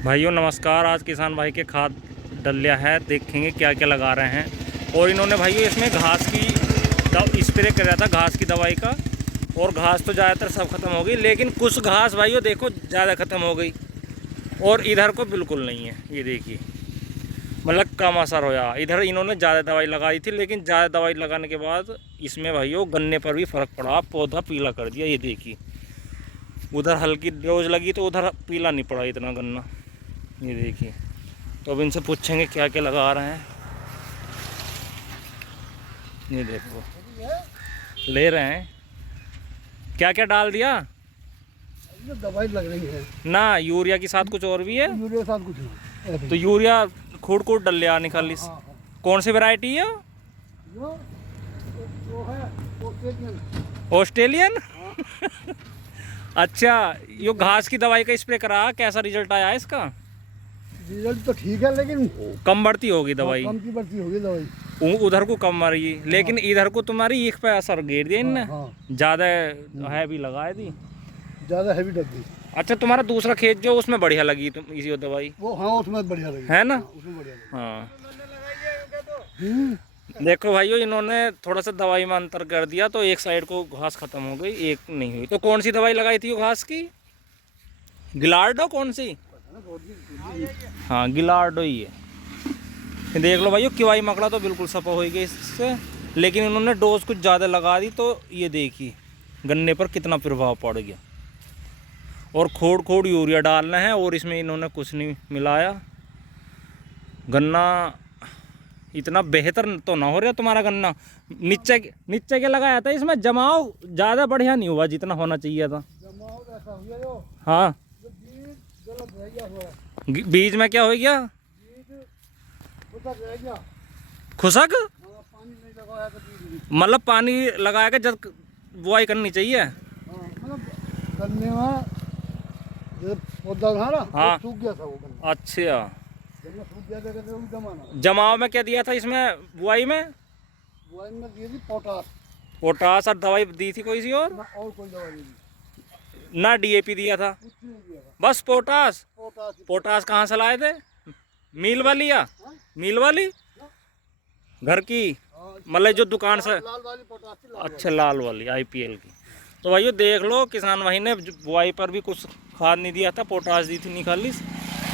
भाइयों नमस्कार। आज किसान भाई के खाद डल लिया है, देखेंगे क्या क्या लगा रहे हैं। और इन्होंने भाइयों इसमें घास की स्प्रे कराया था, घास की दवाई का। और घास तो ज़्यादातर सब ख़त्म हो गई, लेकिन कुछ घास भाइयों देखो ज़्यादा ख़त्म हो गई और इधर को बिल्कुल नहीं है। ये देखिए, मतलब कम असर होया। इधर इन्होंने ज़्यादा दवाई लगाई थी, लेकिन ज़्यादा दवाई लगाने के बाद इसमें भाइयों गन्ने पर भी फ़र्क पड़ा, पौधा पीला कर दिया। ये देखिए, उधर हल्की डोज लगी तो उधर पीला नहीं पड़ा इतना गन्ना। ये देखिए, तो अब इनसे पूछेंगे क्या क्या लगा रहे हैं। ये देखो, ले रहे हैं, क्या क्या डाल दिया। दवाई लग रही है ना यूरिया के साथ कुछ और भी है। यूरिया के साथ कुछ नहीं। तो यूरिया खूड खूड डल लिया निकाली। हाँ। कौन सी वैरायटी है? जो है ऑस्ट्रेलियन। ऑस्ट्रेलियन। अच्छा, यो घास की दवाई का स्प्रे करा, कैसा रिजल्ट आया इसका? रिजल्ट तो ठीक है, लेकिन कम बढ़ती होगी दवाई। कम की बढ़ती होगी दवाई। उधर को कम मरी, लेकिन इधर को तुम्हारी ईख पे असर गिर दिया इनने। ज़्यादा है भी लगाए थी, ज़्यादा हैवी डब दी। अच्छा, तुम्हारा दूसरा खेत जो उसमें बढ़िया लगी तुम इसी दवाई वो हाँ, उसमें बढ़िया लगी है ना। उसमें बढ़िया लगी। हाँ, देखो भाइयों, इन्होंने थोड़ा सा दवाई में अंतर कर दिया तो एक साइड को घास खत्म हो गई, एक नहीं हुई। तो कौन सी दवाई लगाई थी वो घास की? गिलार्डो कौन सी? हाँ, गिलार्डो ही है। देख लो भाइयों, किवाई मकड़ा तो बिल्कुल सफा हो गई इससे, लेकिन इन्होंने डोज कुछ ज़्यादा लगा दी तो ये देखिए गन्ने पर कितना प्रभाव पड़ गया। और खोड़ खोड़ यूरिया डालना है और इसमें इन्होंने कुछ नहीं मिलाया। गन्ना इतना बेहतर तो ना हो रहा तुम्हारा गन्ना। नीचे क्या लगाया था इसमें? जमाव ज़्यादा बढ़िया नहीं हुआ जितना होना चाहिए था। जमाव ऐसा हो गया जो हाँ, बीज गलत रह गया हुआ। बीज में क्या हो गया? बीज खुशक रह गया। खुशक पानी नहीं लगाया तो बीज मतलब पानी लगाया जब बुआई करनी चाहिए। मतलब गन्ने में जो पौधा था ना, हाँ, सूख गया था वो गन्ना। अच्छा, गन्ना सूख गया था, कहते वो जमाना। जमाव में क्या दिया था इसमें बुआई में? बुआई में दी थी पोटास। पोटास और दवाई दी थी कोई सी और? और कोई दवाई नहीं दी, ना डीएपी दिया था, कुछ नहीं दिया था। बस पोटास। पोटास पोटास कहाँ से लाए थे? मील वाली या मील वाली? घर की, मतलब जो दुकान से। लाल वाली पोटास थी, लाल अच्छा, लाल वाली आईपीएल की। तो भाइयों देख लो, किसान भाई ने बुआई पर भी कुछ खाद नहीं दिया था, पोटास दी थी निकाली,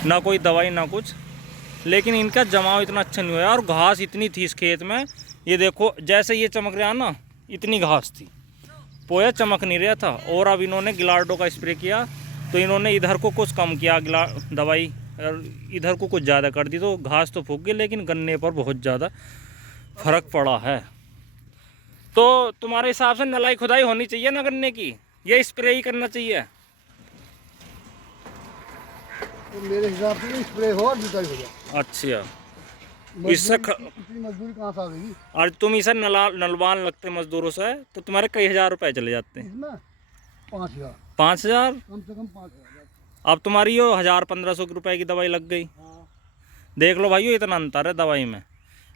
ना कोई दवाई ना कुछ। लेकिन इनका जमाव इतना अच्छा नहीं हुआ और घास इतनी थी इस खेत में। ये देखो, जैसे ये चमक रहा ना, इतनी घास थी, पोया चमक नहीं रहा था। और अब इन्होंने गिलार्डो का स्प्रे किया तो इन्होंने इधर को कुछ कम किया दवाई, और इधर को कुछ ज़्यादा कर दी, तो घास तो फूक गई, लेकिन गन्ने पर बहुत ज़्यादा फर्क पड़ा है। तो तुम्हारे हिसाब से नलाई खुदाई होनी चाहिए ना गन्ने की, ये स्प्रे ही करना चाहिए? तो मेरे हिसाब से स्प्रे हो और जुताई हो जाए। अच्छा, इससे इतनी मजदूरी कहाँ से आ गई? और तुम इसे नलवान लगते मजदूरों से तो तुम्हारे कई हजार रुपए चले जाते हैं। इसमें 5,000, 5,000? कम से कम 5,000। अब तुम्हारी यो 1,000-1,500 रुपए की दवाई लग गई। हाँ। देख लो भाइयों, इतना अंतर है दवाई में।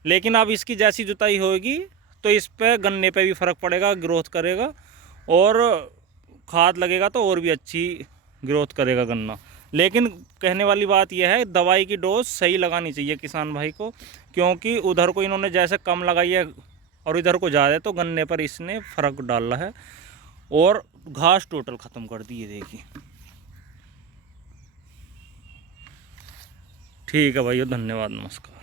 लेकिन अब इसकी जैसी जुताई होगी तो इस पे गन्ने पे भी फर्क पड़ेगा, ग्रोथ करेगा, और खाद लगेगा तो और भी अच्छी ग्रोथ करेगा गन्ना। लेकिन कहने वाली बात यह है, दवाई की डोज सही लगानी चाहिए किसान भाई को, क्योंकि उधर को इन्होंने जैसे कम लगाई है और इधर को ज़्यादा है, तो गन्ने पर इसने फ़र्क डाला है और घास टोटल ख़त्म कर दी है। देखिए, ठीक है भाइयों, धन्यवाद, नमस्कार।